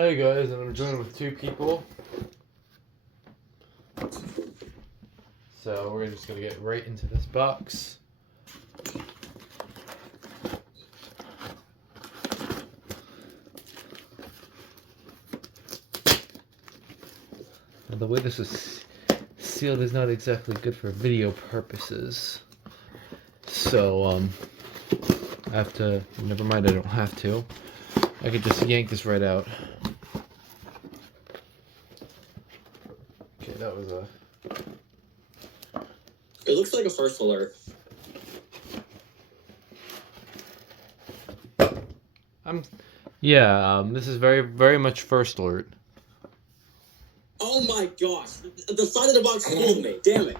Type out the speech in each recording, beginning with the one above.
Hey guys, and I'm joined with two people. So we're just gonna get right into this box. Now, the way this is sealed is not exactly good for video purposes. So I have to. Never mind, I don't have to. I could just yank this right out. Okay, that was a. It looks like a first alert. This is very much first alert. Oh my gosh! The side of the box fooled me. Damn it!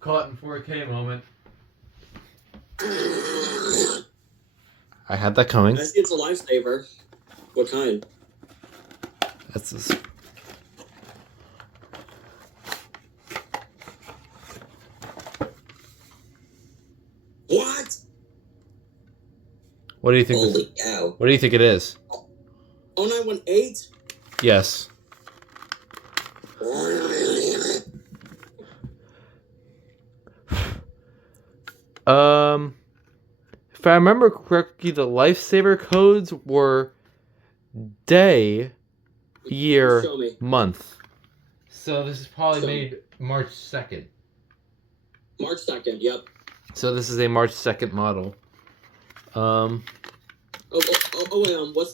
Caught in 4K moment. I had that coming. I see it's a lifesaver. What kind? That's this. What? What do you think? Holy cow! What do you think it is? 0918? Yes. If I remember correctly, the Lifesaver codes were day, year, Show me. month. So this is probably made March 2nd. March 2nd, yep. So this is a March 2nd model. What's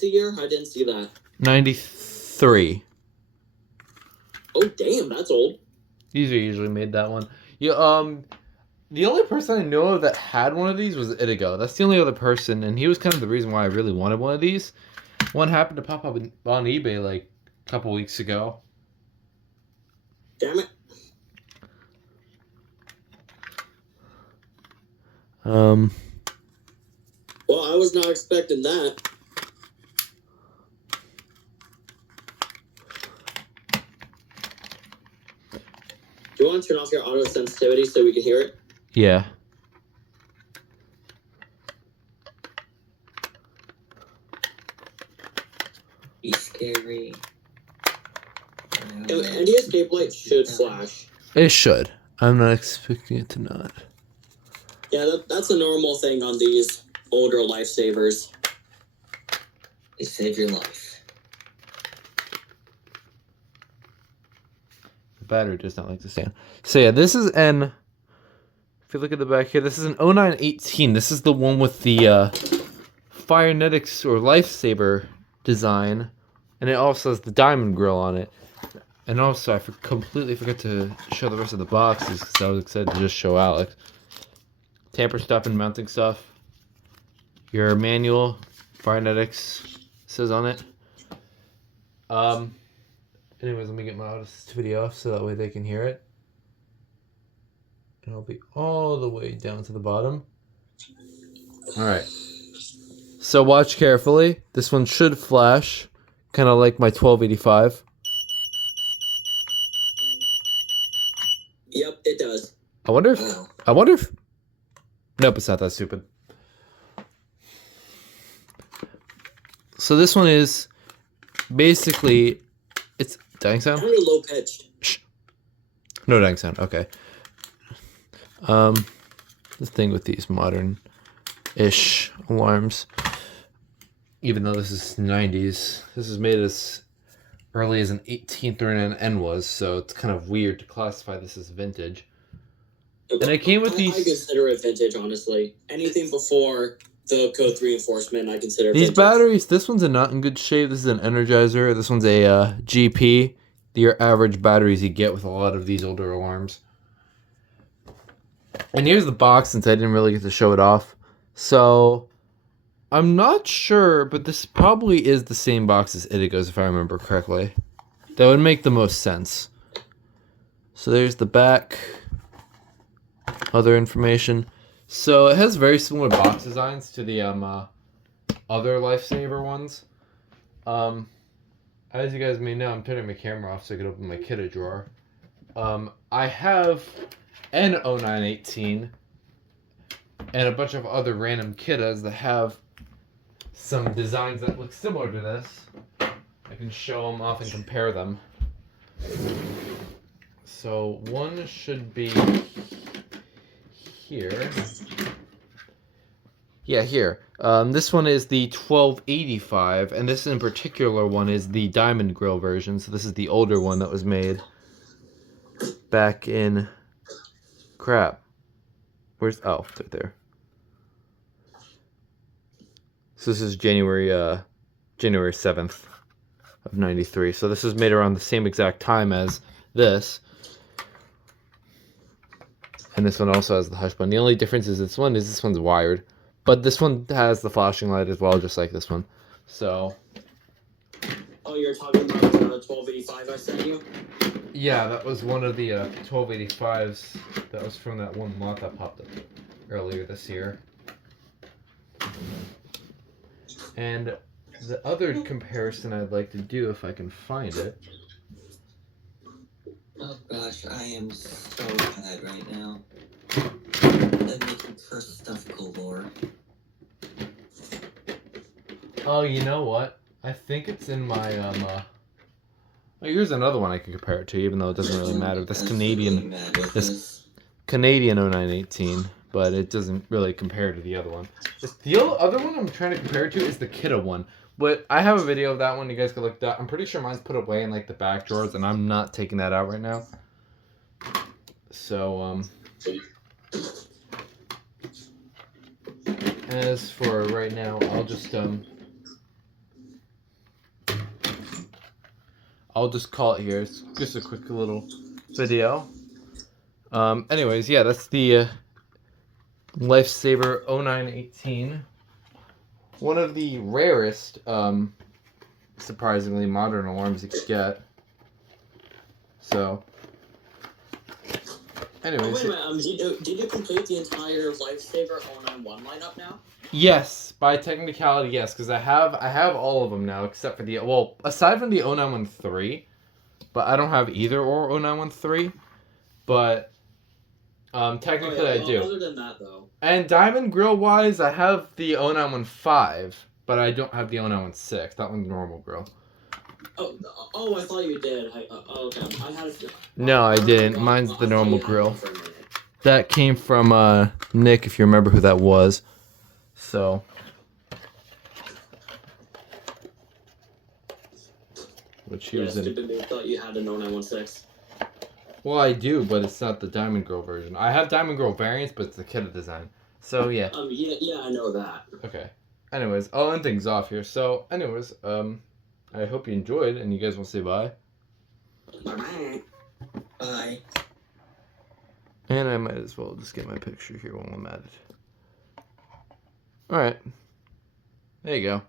the year? I didn't see that. 93. Oh, damn, that's old. These are usually made that one. Yeah, the only person I know of that had one of these was Itigo. That's the only other person, and he was kind of the reason why I really wanted one of these. One happened to pop up on eBay like a couple weeks ago. Damn it. Um, Well, I was not expecting that. Do you want to turn off your auto sensitivity so we can hear it? yeah. Be scary. And the escape light should flash. It should. I'm not expecting it to not. Yeah, that's a normal thing on these older lifesavers. They save your life. The battery does not like to stand. So yeah, this is an... If you look at the back here, this is an 0918. This is the one with the Firenetics or Lifesaver design. And it also has the diamond grill on it. And also, I completely forgot to show the rest of the boxes because I was excited to just show Alex. Tamper stuff and mounting stuff. Your manual, Firenetics says on it. Anyways, let me get my auto sensitivity off so that way they can hear it. And I'll be all the way down to the bottom. Alright. So watch carefully. This one should flash. Kind of like my 1285. Yep, it does. I wonder if... Nope, it's not that stupid. So this one is basically... It's dying sound? Kind of low pitched. Shh. No dying sound, okay. The thing with these modern-ish alarms, even though this is 90s, this is made as early as an 1839N was, so it's kind of weird to classify this as vintage. And it came with these... I consider it vintage, honestly. Anything before the code 3 enforcement, I consider These vintage. batteries, this one's not in good shape. This is an Energizer. This one's a GP. Your average batteries you get with a lot of these older alarms. And here's the box, since I didn't really get to show it off. So, I'm not sure, but this probably is the same box as Itigo's, if I remember correctly. That would make the most sense. So there's the back. Other information. So it has very similar box designs to the other Lifesaver ones. As you guys may know, I'm turning my camera off so I can open my Kidda drawer. I have an 0918 and a bunch of other random Kiddas that have some designs that look similar to this. I can show them off and compare them. So one should be here. Yeah, here. This one is the 1285, and this in particular one is the Diamond Grill version. So this is the older one that was made back in... Crap. Where's... Oh, right there. So this is January 7th of 93. So this was made around the same exact time as this. And this one also has the hush button. The only difference is this one's wired. But this one has the flashing light as well, just like this one. So... Oh, you're talking about the 1285 I sent you? Yeah, that was one of the 1285s. That was from that one lot that popped up earlier this year. And the other comparison I'd like to do, if I can find it... Oh gosh, I am so bad right now. I'm making cursed stuff galore. Oh, you know what? I think it's in my Oh, here's another one I can compare it to, even though it doesn't really matter. This Canadian 0918, but it doesn't really compare to the other one. The other one I'm trying to compare it to is the Kidda one. But I have a video of that one. You guys can look at that. I'm pretty sure mine's put away in like the back drawers, and I'm not taking that out right now. So as for right now, I'll just call it here. It's just a quick little video. Anyways, yeah, that's the Lifesaver 0918. One of the rarest, surprisingly, modern alarms you could get. So, anyways. Oh, wait a minute. Did you complete the entire Lifesaver 091 lineup now? Yes, by technicality, yes, because I have all of them now except for the aside from the 0913, but I don't have either or 0913. But technically I do. Other than that, though. And Diamond Grill wise, I have the 0915, but I don't have the 0916. That one's normal grill. Oh, I thought you did. Okay. I had. No, I didn't. Mine's the normal grill. That came from Nick, if you remember who that was. So. Which he was in. Stupid me thought you had a 0916. Well, I do, but it's not the Diamond Grill version. I have Diamond Grill variants, but it's the Kidda design. So, yeah. Yeah, I know that. Okay. Anyways, I'll end things off here. So, anyways, I hope you enjoyed, and you guys want to say bye? Bye. Bye. And I might as well just get my picture here while I'm at it. Alright. There you go.